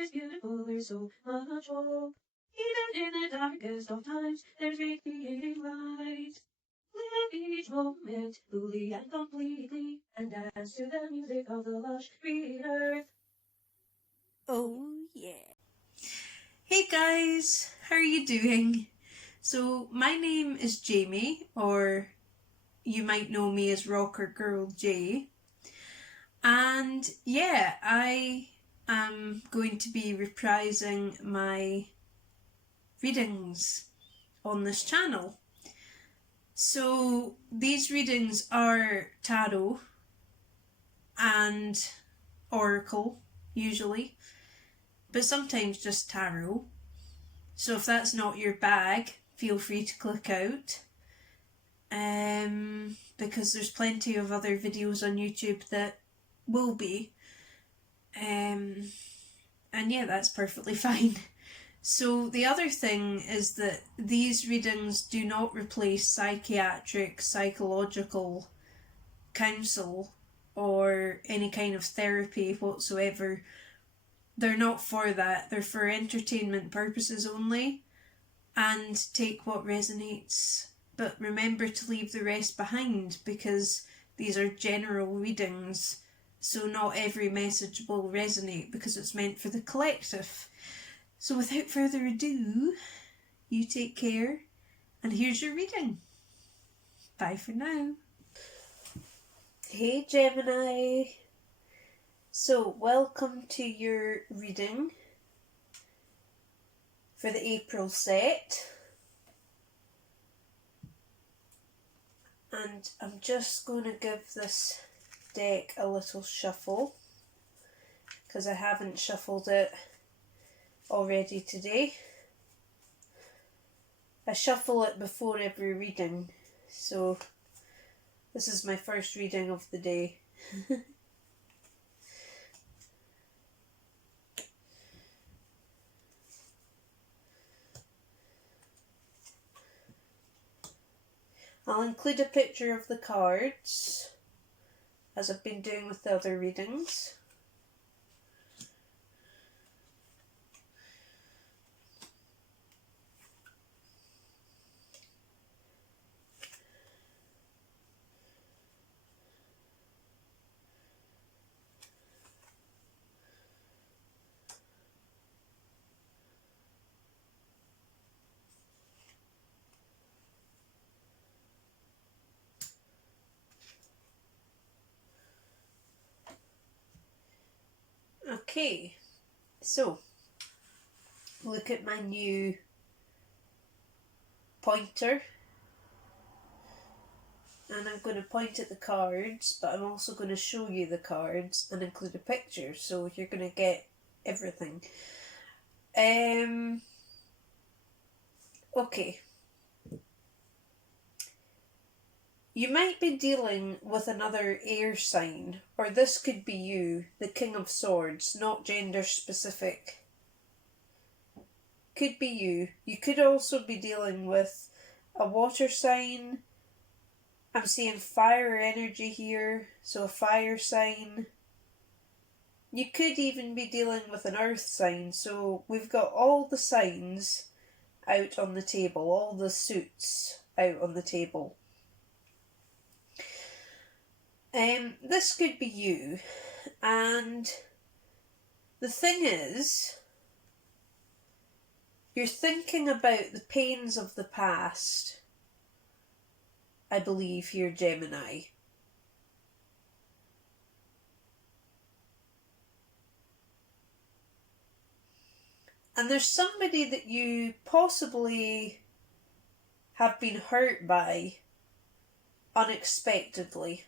is beautiful, there's so much hope. Even in the darkest of times, there's radiating light. Live each moment fully and completely, and dance to the music of the lush green earth. Oh yeah. Hey guys, how are you doing? So my name is Jamie, or you might know me as Rocker Girl J. And yeah, I am going to be reprising my readings on this channel. So these readings are tarot and oracle, usually, but sometimes just tarot. So if that's not your bag, feel free to click out. Because there's plenty of other videos on YouTube that will be. And yeah, that's perfectly fine. So the other thing is that these readings do not replace psychiatric, psychological counsel or any kind of therapy whatsoever. They're not for that. They're for entertainment purposes only, and take what resonates. But remember to leave the rest behind, because these are general readings, so not every message will resonate because it's meant for the collective. So without further ado, you take care, and here's your reading. Bye for now. Hey Gemini. So welcome to your reading for the April set. And I'm just going to give this deck a little shuffle, because I haven't shuffled it already today. I shuffle it before every reading, so this is my first reading of the day. I'll include a picture of the cards, as I've been doing with the other readings. Okay, so look at my new pointer, and I'm going to point at the cards, but I'm also going to show you the cards and include a picture, so you're going to get everything. Okay. You might be dealing with another air sign, or this could be you, the King of Swords, not gender specific. Could be you. You could also be dealing with a water sign. I'm seeing fire energy here, so a fire sign. You could even be dealing with an earth sign, so we've got all the signs out on the table, all the suits out on the table. This could be you, and the thing is, you're thinking about the pains of the past, I believe here, Gemini. And there's somebody that you possibly have been hurt by unexpectedly.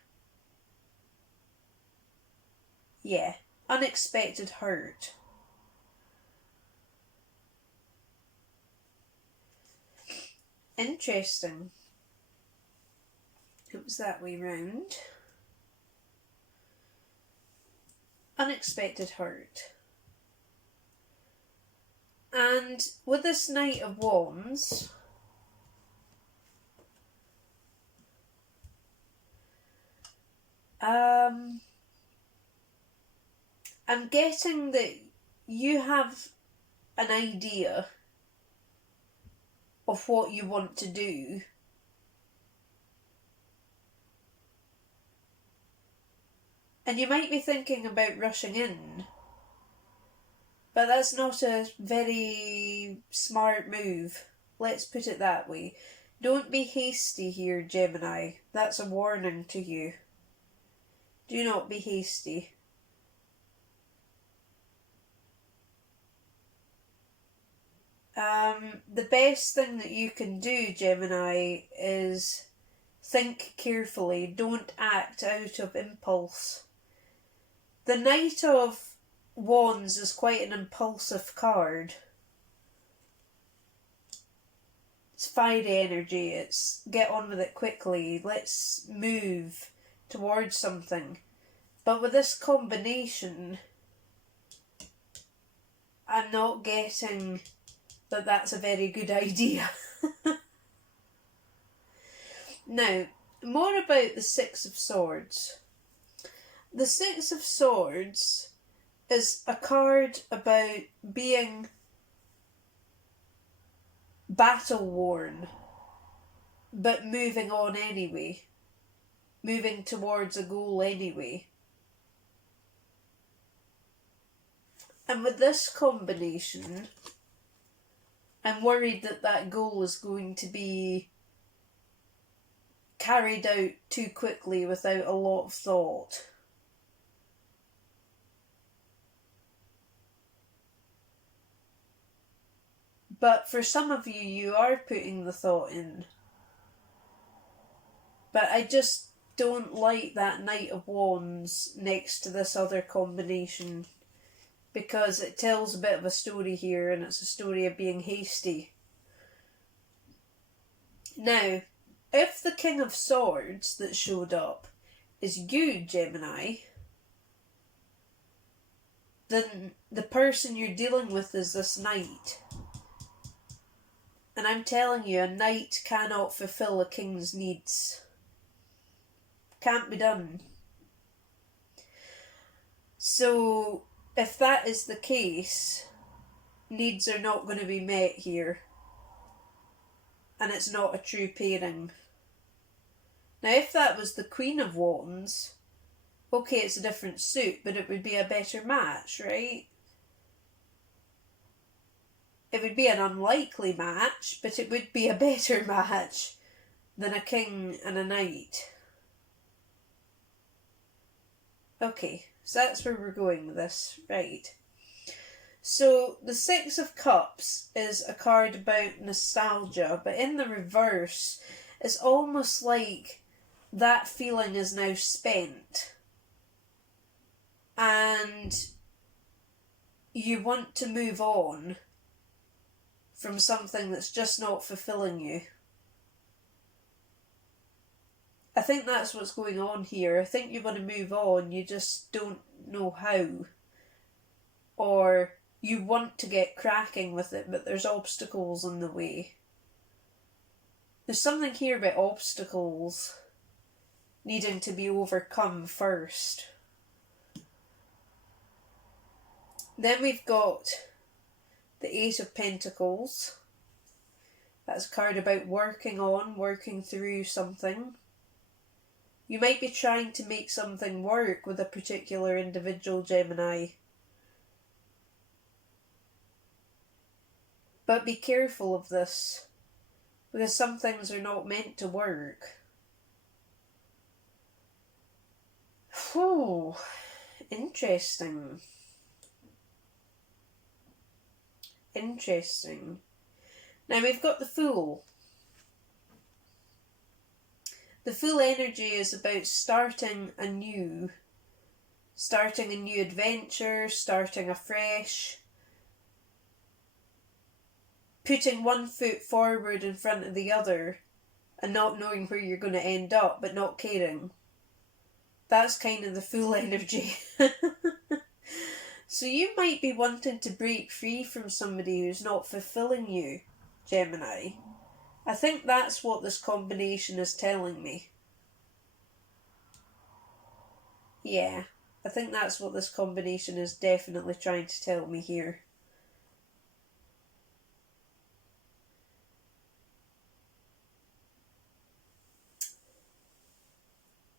Yeah, unexpected hurt. Interesting. It was that way round. Unexpected hurt. And with this Knight of Wands, I'm getting that you have an idea of what you want to do, and you might be thinking about rushing in, but that's not a very smart move. Let's put it that way. Don't be hasty here, Gemini. That's a warning to you. Do not be hasty. The best thing that you can do, Gemini, is think carefully. Don't act out of impulse. The Knight of Wands is quite an impulsive card. It's fiery energy. It's get on with it quickly. Let's move towards something. But with this combination, I'm not getting that that's a very good idea. Now, more about the Six of Swords. The Six of Swords is a card about being battle worn, but moving on anyway. Moving towards a goal anyway. And with this combination, I'm worried that that goal is going to be carried out too quickly without a lot of thought. But for some of you, you are putting the thought in. But I just don't like that Knight of Wands next to this other combination, because it tells a bit of a story here, and it's a story of being hasty. Now, if the King of Swords that showed up is you, Gemini, then the person you're dealing with is this knight. And I'm telling you, a knight cannot fulfill a king's needs. Can't be done. So, if that is the case, needs are not going to be met here. And it's not a true pairing. Now, if that was the Queen of Wands, okay, it's a different suit, but it would be a better match, right? It would be an unlikely match, but it would be a better match than a king and a knight. Okay, so that's where we're going with this, right? So, the Six of Cups is a card about nostalgia, but in the reverse, it's almost like that feeling is now spent. And you want to move on from something that's just not fulfilling you. I think that's what's going on here. I think you want to move on, you just don't know how. Or you want to get cracking with it, but there's obstacles in the way. There's something here about obstacles needing to be overcome first. Then we've got the Eight of Pentacles. That's a card about working through something. You might be trying to make something work with a particular individual, Gemini. But be careful of this, because some things are not meant to work. Whew, interesting. Interesting. Now we've got the Fool. The Fool energy is about starting anew. Starting a new adventure, starting afresh. Putting one foot forward in front of the other and not knowing where you're going to end up, but not caring. That's kind of the Fool energy. So you might be wanting to break free from somebody who's not fulfilling you, Gemini. I think that's what this combination is telling me. Yeah. I think that's what this combination is definitely trying to tell me here.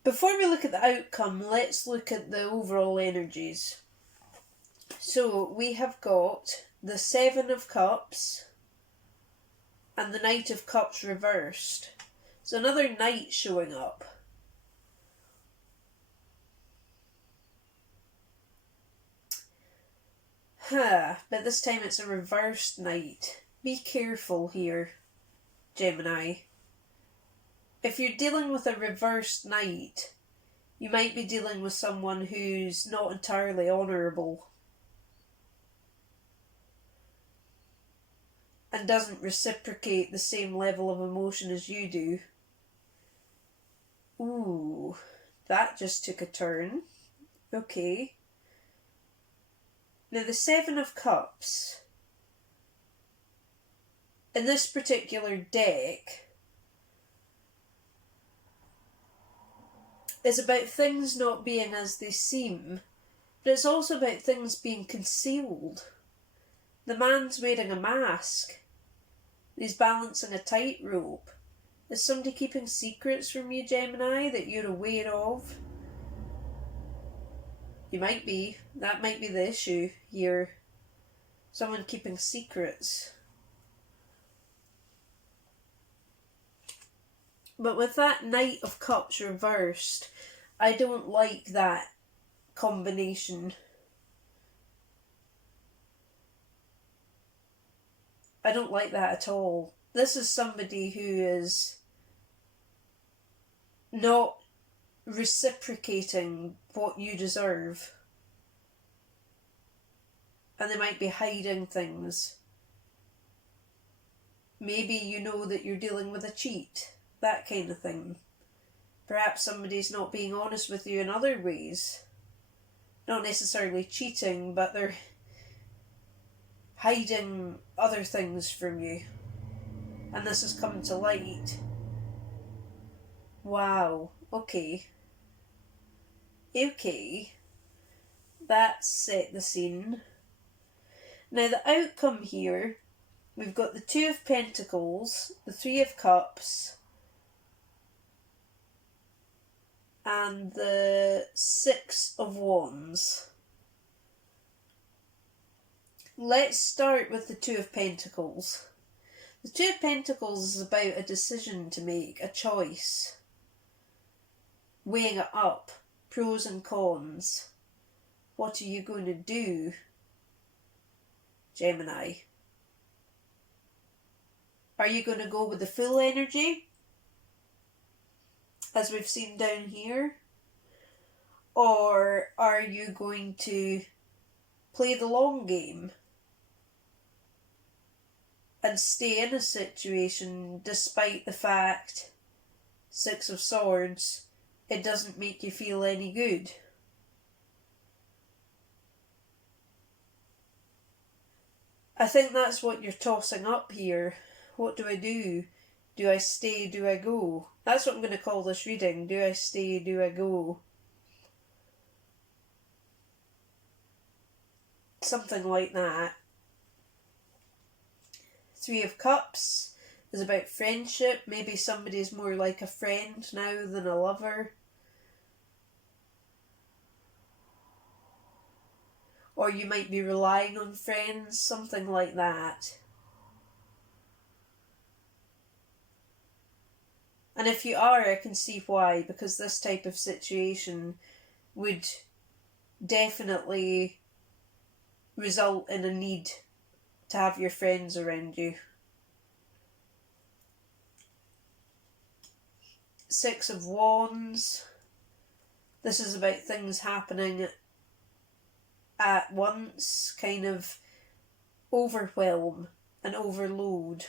Before we look at the outcome, let's look at the overall energies. So we have got the Seven of Cups and the Knight of Cups reversed. So another knight showing up. But this time it's a reversed knight. Be careful here, Gemini. If you're dealing with a reversed knight, you might be dealing with someone who's not entirely honourable and doesn't reciprocate the same level of emotion as you do. Ooh, that just took a turn. Okay. Now the Seven of Cups, in this particular deck, is about things not being as they seem, but it's also about things being concealed. The man's wearing a mask. He's balancing a tightrope. Is somebody keeping secrets from you, Gemini, that you're aware of? You might be. That might be the issue here. Someone keeping secrets. But with that Knight of Cups reversed, I don't like that combination. I don't like that at all. This is somebody who is not reciprocating what you deserve. And they might be hiding things. Maybe you know that you're dealing with a cheat. That kind of thing. Perhaps somebody's not being honest with you in other ways. Not necessarily cheating, but they're hiding other things from you. And this has come to light. Wow. Okay. Okay. That's set the scene. Now the outcome here, we've got the Two of Pentacles, the Three of Cups, and the Six of Wands. Let's start with the Two of Pentacles. The Two of Pentacles is about a decision to make, a choice. Weighing it up, pros and cons. What are you going to do, Gemini? Are you going to go with the full energy, as we've seen down here? Or are you going to play the long game and stay in a situation despite the fact, Six of Swords, it doesn't make you feel any good? I think that's what you're tossing up here. What do I do? Do I stay? Do I go? That's what I'm going to call this reading. Do I stay? Do I go? Something like that. Three of Cups is about friendship. Maybe somebody's more like a friend now than a lover. Or you might be relying on friends, something like that. And if you are, I can see why, because this type of situation would definitely result in a need to have your friends around you. Six of Wands. This is about things happening at once, kind of overwhelm and overload.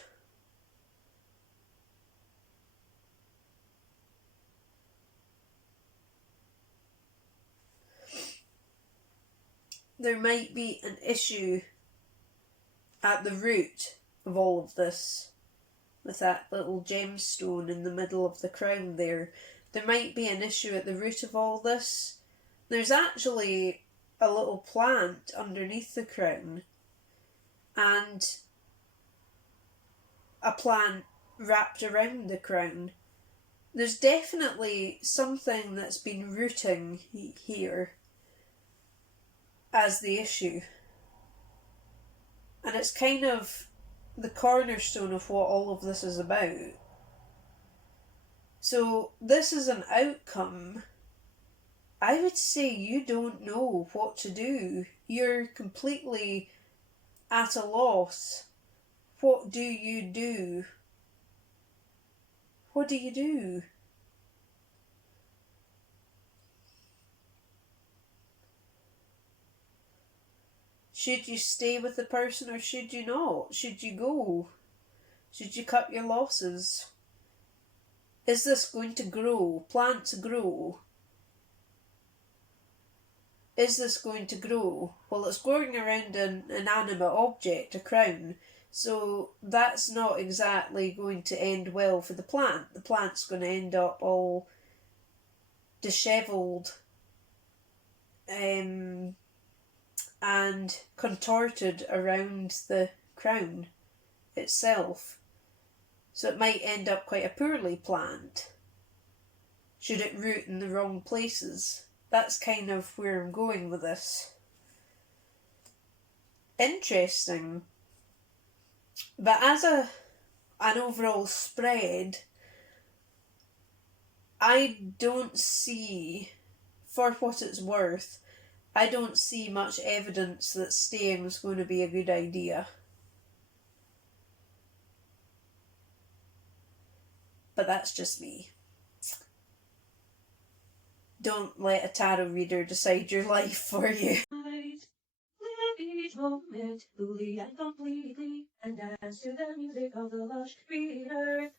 There might be an issue at the root of all of this, with that little gemstone in the middle of the crown there. There might be an issue at the root of all this. there's actually a little plant underneath the crown and a plant wrapped around the crown. There's definitely something that's been rooting here as the issue. And it's kind of the cornerstone of what all of this is about. So this is an outcome. I would say you don't know what to do. You're completely at a loss. What do you do? What do you do? Should you stay with the person or should you not? Should you go? Should you cut your losses? Is this going to grow? Plants grow. Is this going to grow? Well, it's growing around an inanimate object, a crown, so that's not exactly going to end well for the plant. The plant's going to end up all dishevelled and contorted around the crown itself. So it might end up quite a poorly planned, should it root in the wrong places. That's kind of where I'm going with this. Interesting. But as an overall spread, I don't see, for what it's worth, I don't see much evidence that staying is going to be a good idea. But that's just me. Don't let a tarot reader decide your life for you. Live each moment fully and completely, and dance to the music of the lush green earth.